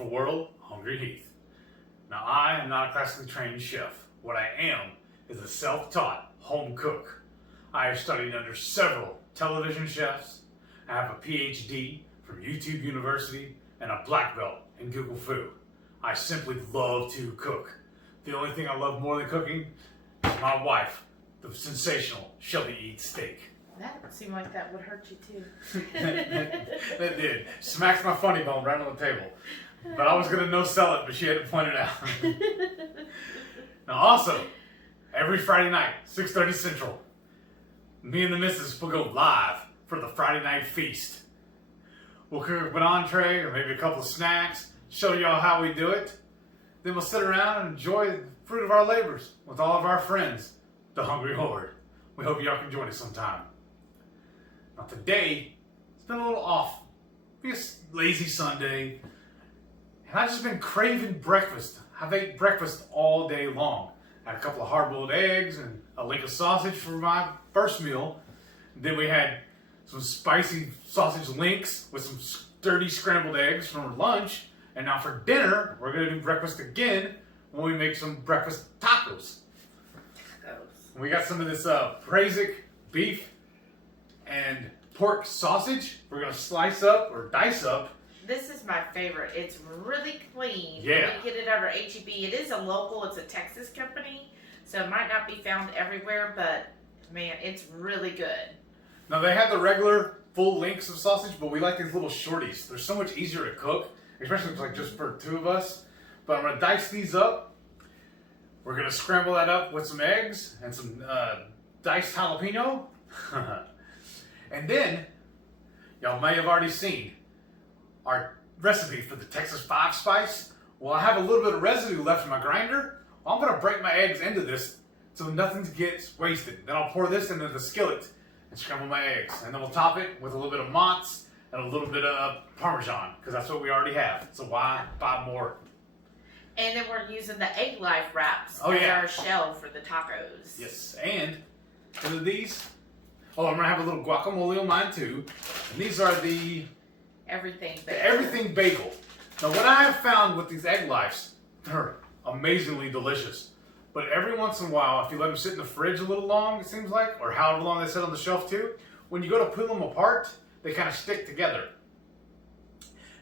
colorful world, Hungry Heath. Now, I am not a classically trained chef. What I am is a self-taught home cook. I have studied under several television chefs. I have a PhD from YouTube University and a black belt in Google Food. I simply love to cook. The only thing I love more than cooking is my wife, the sensational Shelby Eats Steak. That would seem like that would hurt you too. That did. Smacks my funny bone right on the table. But I was going to no-sell it, but she had to point it out. Now also, every Friday night, 6:30 Central, me and the missus will go live for the Friday night feast. We'll cook an entree or maybe a couple of snacks, show y'all how we do it. Then we'll sit around and enjoy the fruit of our labors with all of our friends, the Hungry Horde. We hope y'all can join us sometime. Now today, it's been a little off. It's a lazy Sunday. And I've just been craving breakfast. I've ate breakfast all day long. I had a couple of hard-boiled eggs and a link of sausage for my first meal. Then we had some spicy sausage links with some sturdy scrambled eggs for lunch. And now for dinner, we're going to do breakfast again when we make some breakfast tacos. We got some of this Prazik beef and pork sausage. We're going to slice up or dice up. This is my favorite. It's really clean. Yeah. You get it over H-E-B. It is a local, it's a Texas company, so it might not be found everywhere, but man, it's really good. Now they have the regular full links of sausage, but we like these little shorties. They're so much easier to cook, especially if it's like just for two of us. But I'm going to dice these up. We're going to scramble that up with some eggs and some diced jalapeno. And then, y'all may have already seen our recipe for the Texas 5 spice. Well, I have a little bit of residue left in my grinder. Well, I'm going to break my eggs into this so nothing gets wasted. Then I'll pour this into the skillet and scramble my eggs. And then we'll top it with a little bit of mozz and a little bit of Parmesan, because that's what we already have. So why buy more? And then we're using the egg life wraps as our shell for the tacos. Yes, and of these, I'm going to have a little guacamole on mine too. And these are the Everything Bagel. The Everything Bagel. Now what I have found with these egg lifes, they're amazingly delicious. But every once in a while, if you let them sit in the fridge a little long, it seems like, or however long they sit on the shelf too, when you go to peel them apart, they kind of stick together.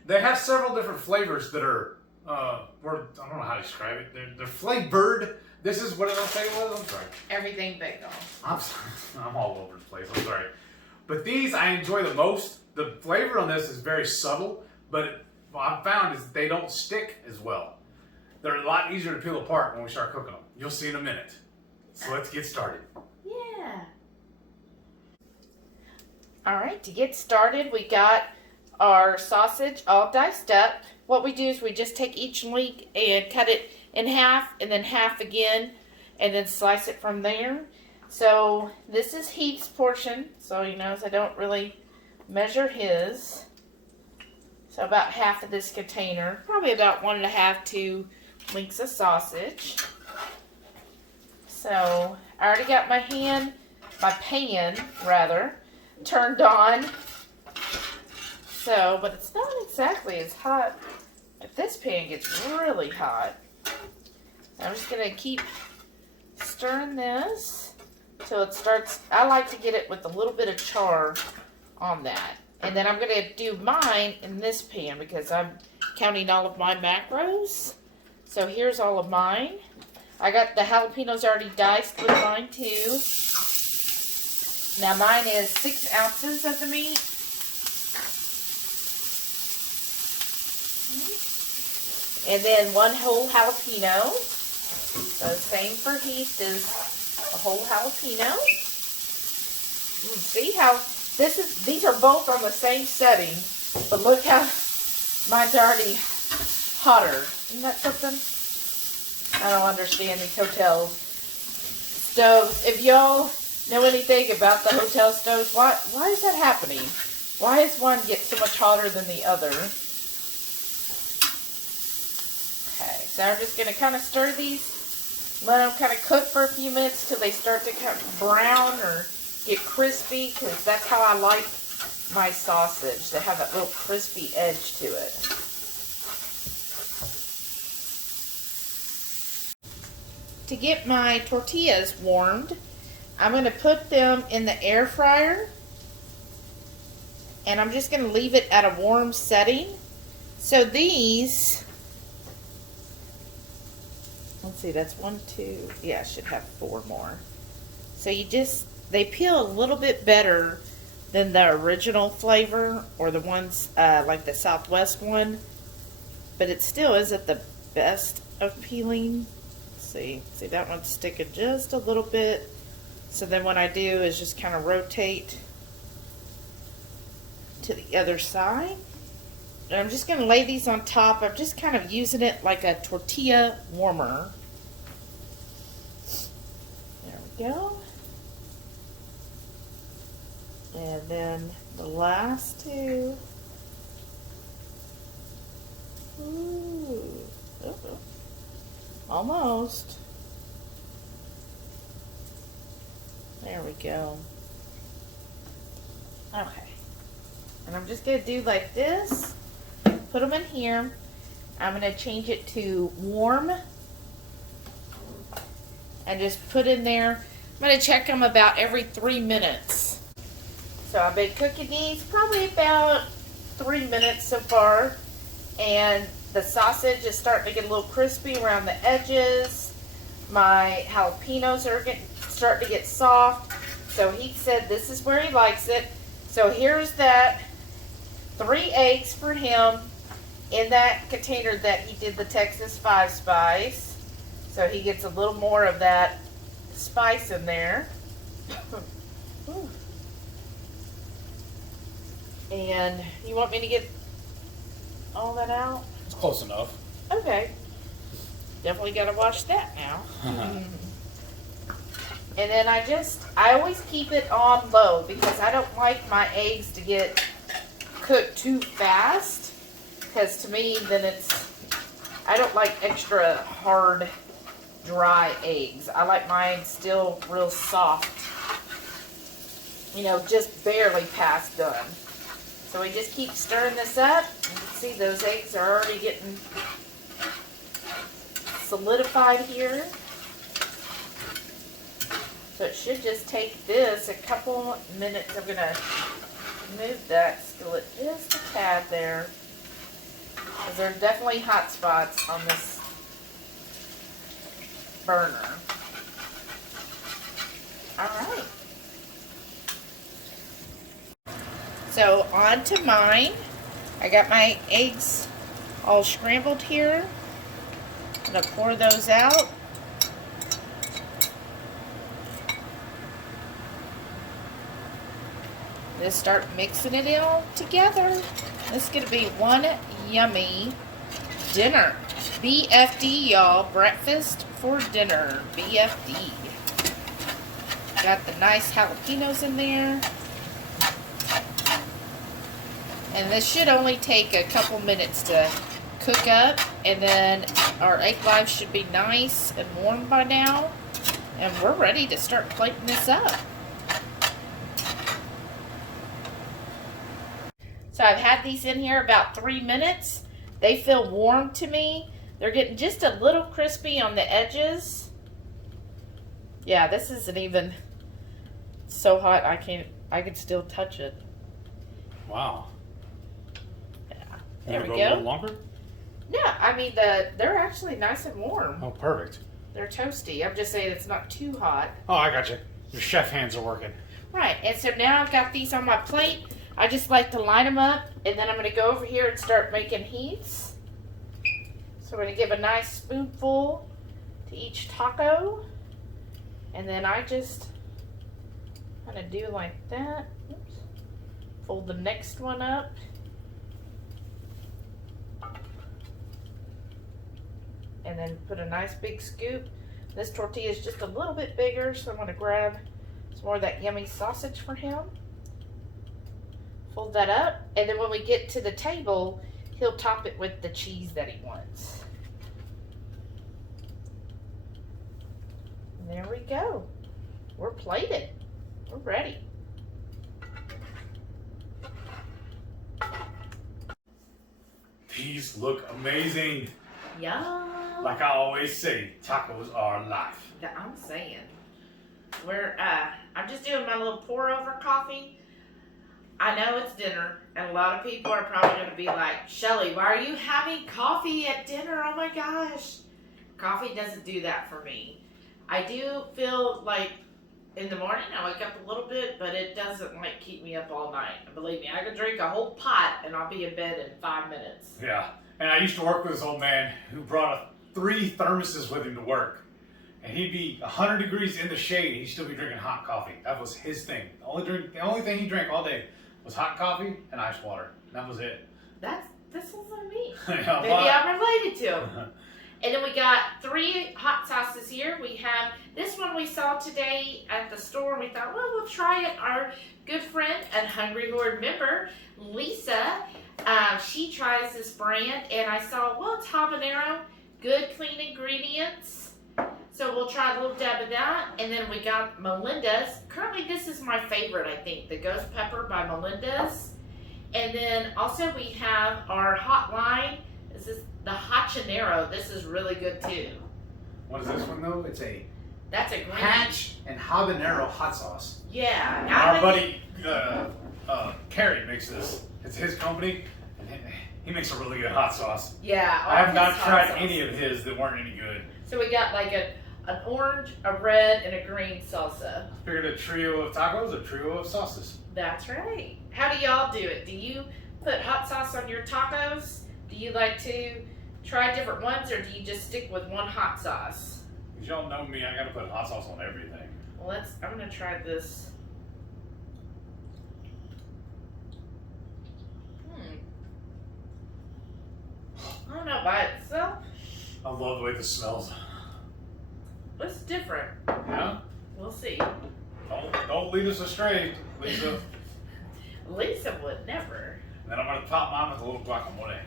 They have several different flavors that are, I don't know how to describe it. They're flavored. This is, what did I say it was? I'm sorry. Everything Bagel. I'm all over the place. I'm sorry. But these I enjoy the most. The flavor on this is very subtle, but what I've found is they don't stick as well. They're a lot easier to peel apart when we start cooking them. You'll see in a minute. So let's get started. Yeah. All right, to get started, we got our sausage all diced up. What we do is we just take each link and cut it in half and then half again and then slice it from there. So this is Heath's portion, so you notice I don't really measure his. So about half of this container, probably about 1.5 to 2 links of sausage. So I already got my pan turned on. So, but it's not exactly as hot. But this pan gets really hot. I'm just gonna keep stirring this till it starts. I like to get it with a little bit of char on that. And then I'm gonna do mine in this pan because I'm counting all of my macros. So here's all of mine. I got the jalapenos already diced with mine too. Now mine is 6 ounces of the meat. And then 1 whole jalapeno. So same for Heath is a whole jalapeno. See how these are both on the same setting, but look how mine's already hotter. Isn't that something? I don't understand these hotel stoves. If y'all know anything about the hotel stoves, why is that happening? Why does one get so much hotter than the other? Okay, so I'm just going to kind of stir these, let them kind of cook for a few minutes till they start to kind of brown or get crispy, because that's how I like my sausage, to have that little crispy edge to it. to get my tortillas warmed, I'm going to put them in the air fryer. And I'm just going to leave it at a warm setting. So these, let's see, that's 1, 2, yeah, I should have 4 more. So they peel a little bit better than the original flavor or the ones like the Southwest one. But it still isn't the best of peeling. Let's see, that one's sticking just a little bit. So then what I do is just kind of rotate to the other side. And I'm just going to lay these on top. I'm just kind of using it like a tortilla warmer. There we go. And then the last 2. Ooh. Uh-oh. Almost. There we go. Okay. And I'm just going to do like this. Put them in here. I'm going to change it to warm. And just put in there. I'm going to check them about every 3 minutes. So I've been cooking these probably about 3 minutes so far. And the sausage is starting to get a little crispy around the edges. My jalapenos are starting to get soft. So he said this is where he likes it. So here's that. 3 eggs for him in that container that he did the Texas 5 spice. So he gets a little more of that spice in there. And you want me to get all that out? It's close enough. Okay. Definitely got to wash that now. And then I always keep it on low because I don't like my eggs to get cooked too fast. Because to me, then I don't like extra hard, dry eggs. I like mine still real soft. You know, just barely past done. So we just keep stirring this up. You can see those eggs are already getting solidified here. So it should just take this a couple minutes. I'm going to move that skillet just a tad there. Because there are definitely hot spots on this burner. Alright. So on to mine. I got my eggs all scrambled here. I'm going to pour those out. Just start mixing it all together. This is going to be one yummy dinner. BFD, y'all. Breakfast for dinner. BFD. Got the nice jalapenos in there. And this should only take a couple minutes to cook up. And then our egg whites should be nice and warm by now. And we're ready to start plating this up. So I've had these in here about 3 minutes. They feel warm to me. They're getting just a little crispy on the edges. Yeah, this isn't even so hot I can still touch it. Wow. Yeah. There we go. A little longer? No, I mean they're actually nice and warm. Oh, perfect. They're toasty. I'm just saying it's not too hot. Oh, I got you. Your chef hands are working. Right, and so now I've got these on my plate. I just like to line them up, and then I'm going to go over here and start making heaps. So we're going to give a nice spoonful to each taco. And then I just kind of do like that. Oops. Fold the next one up. And then put a nice big scoop. This tortilla is just a little bit bigger, so I'm going to grab some more of that yummy sausage for him. Fold that up, and then when we get to the table, he'll top it with the cheese that he wants. And there we go. We're plated. We're ready. These look amazing. Yum. Well, like I always say, tacos are life. I'm saying. I'm just doing my little pour over coffee. I know it's dinner, and a lot of people are probably going to be like, Shelly, why are you having coffee at dinner? Oh my gosh. Coffee doesn't do that for me. I do feel like in the morning I wake up a little bit, but it doesn't like keep me up all night. Believe me, I could drink a whole pot and I'll be in bed in 5 minutes. Yeah, and I used to work with this old man who brought 3 thermoses with him to work. And he'd be 100 degrees in the shade, and he'd still be drinking hot coffee. That was his thing. The only thing he drank all day was hot coffee and ice water. That was it. This sounds like me. Yeah, Maybe I'm related to him. And then we got 3 hot sauces here. We have this one we saw today at the store. We thought, well, we'll try it. Our good friend and Hungry Horde member, Lisa, she tries this brand. And I saw, well, it's habanero, good, clean ingredients. So we'll try a little dab of that. And then we got Melinda's. Currently, this is my favorite, I think, the Ghost Pepper by Melinda's. And then also we have our hot line. This is the habanero. This is really good too. What is this one though? It's That's a green. Hatch and habanero hot sauce. Yeah. Our buddy Carrie makes this. It's his company, and he makes a really good hot sauce. Yeah. I have not tried any of his that weren't any good. So we got like an orange, a red, and a green salsa. Figured a trio of tacos, a trio of sauces. That's right. How do y'all do it? Do you put hot sauce on your tacos? Do you like to try different ones, or do you just stick with one hot sauce? Cause y'all know me, I gotta put hot sauce on everything. Well, I'm gonna try this. I don't know by itself. I love the way this smells. It's different. Yeah? We'll see. Don't lead us astray, Lisa. Lisa would never. And then I'm gonna top mine with a little guacamole.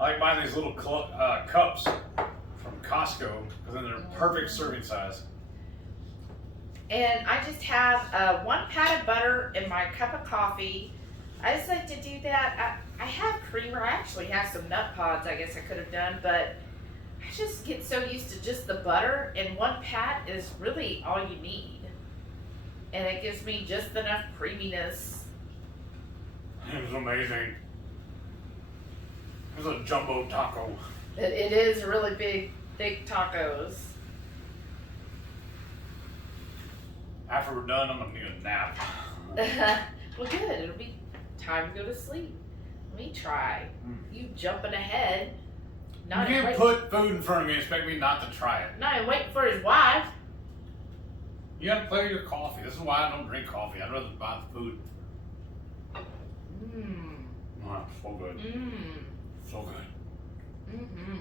I like buying these little cups from Costco because then they're perfect serving size. And I just have 1 pat of butter in my cup of coffee. I just like to do that. I have creamer. I actually have some nut pods I guess I could have done, but I just get so used to just the butter, and 1 pat is really all you need. And it gives me just enough creaminess. It was amazing. It was a jumbo taco. It is really big, thick tacos. After we're done, I'm gonna need a nap. Well, good. It'll be time to go to sleep. Let me try. You jumping ahead. You can't put food in front of me and expect me not to try it. No, I'm waiting for his wife. You gotta play with your coffee. This is why I don't drink coffee. I'd rather buy the food. Mmm. Oh, so good. Mmm. So good. Mm-hmm.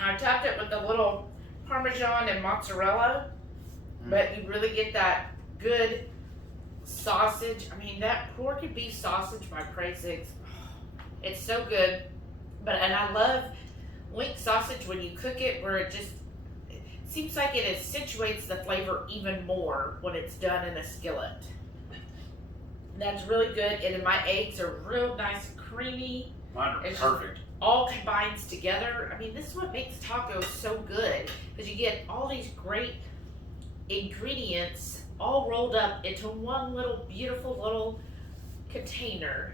I topped it with a little Parmesan and mozzarella, but you really get that good sausage. I mean, that pork and beef sausage by Craig Six, it's so good. And I love wing sausage when you cook it, where it seems like it accentuates the flavor even more when it's done in a skillet. That's really good, and then my eggs are real nice and creamy. Mine are It's perfect. All combines together. I mean, this is what makes tacos so good, because you get all these great ingredients all rolled up into one little beautiful little container.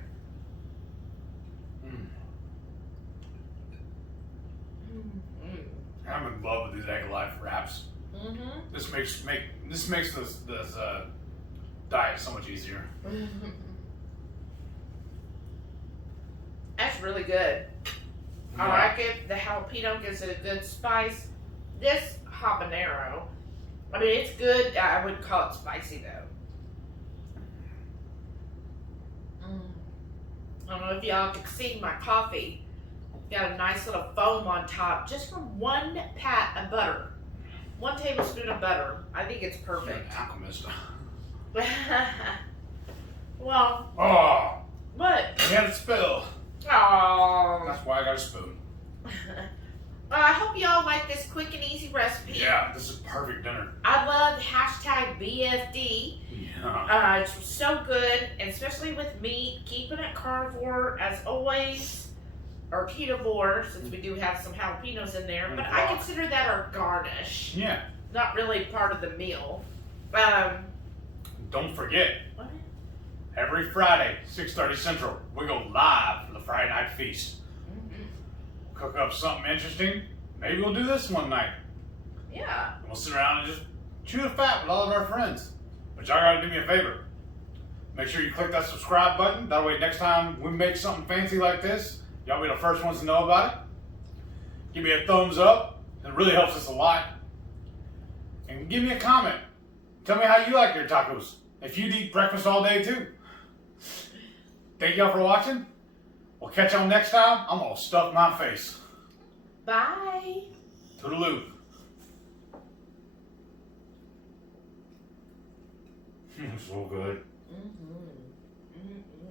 I'm in love with these egg life wraps. Mm-hmm. This makes this diet so much easier. That's really good. Yeah. I like it. The jalapeno gives it a good spice. This habanero, I mean, it's good. I wouldn't call it spicy though. I don't know if y'all can see my coffee. Got a nice little foam on top, just from 1 pat of butter. 1 tablespoon of butter. I think it's perfect. Alchemist. Well, Oh, what? you had a spill. Oh. That's why I got a spoon. I hope y'all like this quick and easy recipe. Yeah, this is perfect dinner. I love #BFD. Yeah. It's so good, and especially with meat, keeping it carnivore as always. or carnivore, since we do have some jalapenos in there. But I consider that our garnish. Yeah. Not really part of the meal. Don't forget, What? every Friday, 6:30 Central, we go live for the Friday Night Feast. Cook up something interesting. Maybe we'll do this one night. Yeah. We'll sit around and just chew the fat with all of our friends. But y'all gotta do me a favor. Make sure you click that subscribe button. That way next time we make something fancy like this, y'all be the first ones to know about it. Give me a thumbs up. It really helps us a lot. And give me a comment. Tell me how you like your tacos. If you'd eat breakfast all day too. Thank y'all for watching. We'll catch y'all next time. I'm gonna stuff my face. Bye. Toodaloo. So good. Mm-hmm. Mm-hmm.